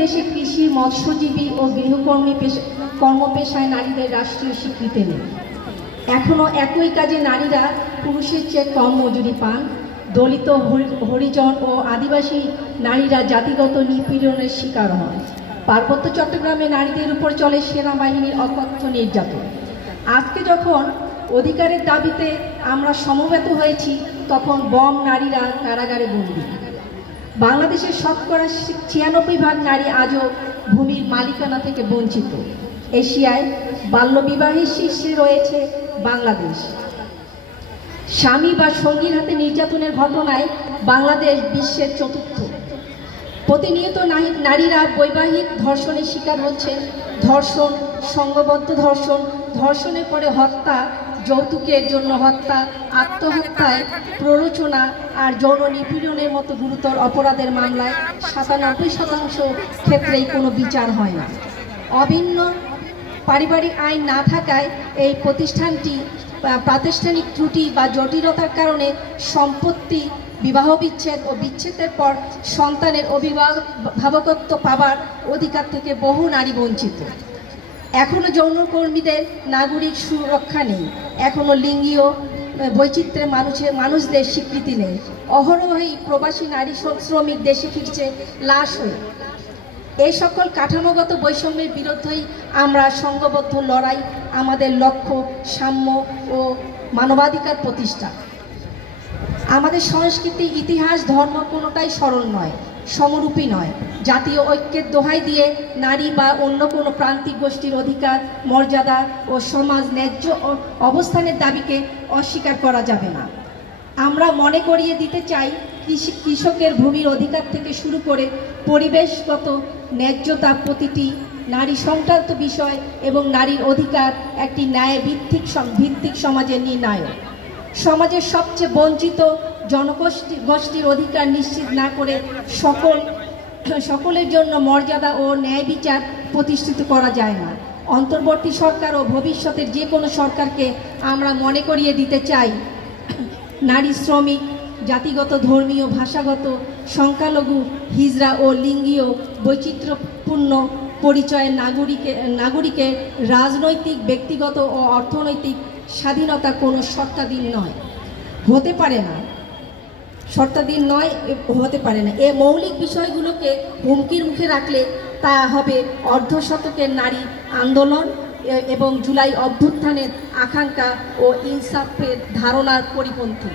দেশে কৃষি, মৎস্যজীবী ও গৃহকর্মী কর্মপেশায় নারীদের রাষ্ট্রীয় স্বীকৃতি নেই। এখনও একই কাজে নারীরা পুরুষের চেয়ে কম মজুরি পান। দলিত, হরিজন ও আদিবাসী নারীরা জাতিগত নিপীড়নের শিকার হন। পার্বত্য চট্টগ্রামে নারীদের উপর চলে সেনাবাহিনীর অকথ্য নির্যাতন। আজকে যখন অধিকারের দাবিতে আমরা সমবেত হয়েছি, তখন বম নারীরা কারাগারে বন্দী। বাংলাদেশের শতকরা 96% নারী আজও ভূমির মালিকানা থেকে বঞ্চিত। এশিয়ায় বাল্যবিবাহের শীর্ষে রয়েছে বাংলাদেশ। স্বামী বা সঙ্গীর হাতে নির্যাতনের ঘটনায় বাংলাদেশ বিশ্বের চতুর্থ। প্রতিনিয়ত নারীরা বৈবাহিক ধর্ষণের শিকার হচ্ছে। ধর্ষণ, সংঘবদ্ধ ধর্ষণ, ধর্ষণের পরে হত্যা, যৌতুকের জন্য হত্যা, আত্মহত্যায় প্ররোচনা আর যৌন নিপীড়নের মতো গুরুতর অপরাধের মামলায় 97% ক্ষেত্রেই কোনো বিচার হয় না। অভিন্ন পারিবারিক আইন না থাকায় এই প্রতিষ্ঠানটি প্রাতিষ্ঠানিক ত্রুটি বা জটিলতার কারণে সম্পত্তি, বিবাহ বিচ্ছেদ ও বিচ্ছেদের পর সন্তানের অভিভাবকত্ব পাবার অধিকার থেকে বহু নারী বঞ্চিত। এখনও যৌনকর্মীদের নাগরিক সুরক্ষা নেই। এখনও লিঙ্গীয় বৈচিত্র্যে মানুষদের স্বীকৃতি নেই। অহরহই প্রবাসী নারী শ্রমিক দেশে ফিরছে লাশ হয়ে। এই সকল কাঠামোগত বৈষম্যের বিরুদ্ধেই আমরা সংঘবদ্ধ লড়াই। আমাদের লক্ষ্য সাম্য ও মানবাধিকার প্রতিষ্ঠা। আমাদের সংস্কৃতি, ইতিহাস, ধর্ম কোনোটাই সরল নয়, সমরূপী নয়। জাতীয় ঐক্যের দোহাই দিয়ে নারী বা অন্য কোনো প্রান্তিক গোষ্ঠীর অধিকার, মর্যাদা ও সমাজ ন্যায্য অবস্থানের দাবিকে অস্বীকার করা যাবে না। আমরা মনে করিয়ে দিতে চাই, কৃষকের ভূমির অধিকার থেকে শুরু করে পরিবেশগত ন্যায্যতা প্রতিটি নারী সংক্রান্ত বিষয় এবং নারীর অধিকার একটি ন্যায় ভিত্তিক সমাজের নির্ণায়ক। সমাজের সবচেয়ে বঞ্চিত জনগোষ্ঠীর অধিকার নিশ্চিত না করে সকলের জন্য মর্যাদা ও ন্যায় বিচার প্রতিষ্ঠিত করা যায় না। অন্তর্বর্তী সরকার ও ভবিষ্যতের যে কোনো সরকারকে আমরা মনে করিয়ে দিতে চাই, নারী শ্রমিক, জাতিগত, ধর্মীয়, ভাষাগত, সংখ্যালঘু, হিজড়া ও লিঙ্গীয় বৈচিত্র্যপূর্ণ পরিচয়ের নাগরিকের রাজনৈতিক, ব্যক্তিগত ও অর্থনৈতিক স্বাধীনতা কোনো শর্তাধীন হতে পারে না। এই মৌলিক বিষয়গুলোকে হুমকির মুখে রাখলে তা হবে অর্ধশতকের নারী আন্দোলন এবং জুলাই অভ্যুত্থানের আকাঙ্ক্ষা ও ইনসাফের ধারণার পরিপন্থী।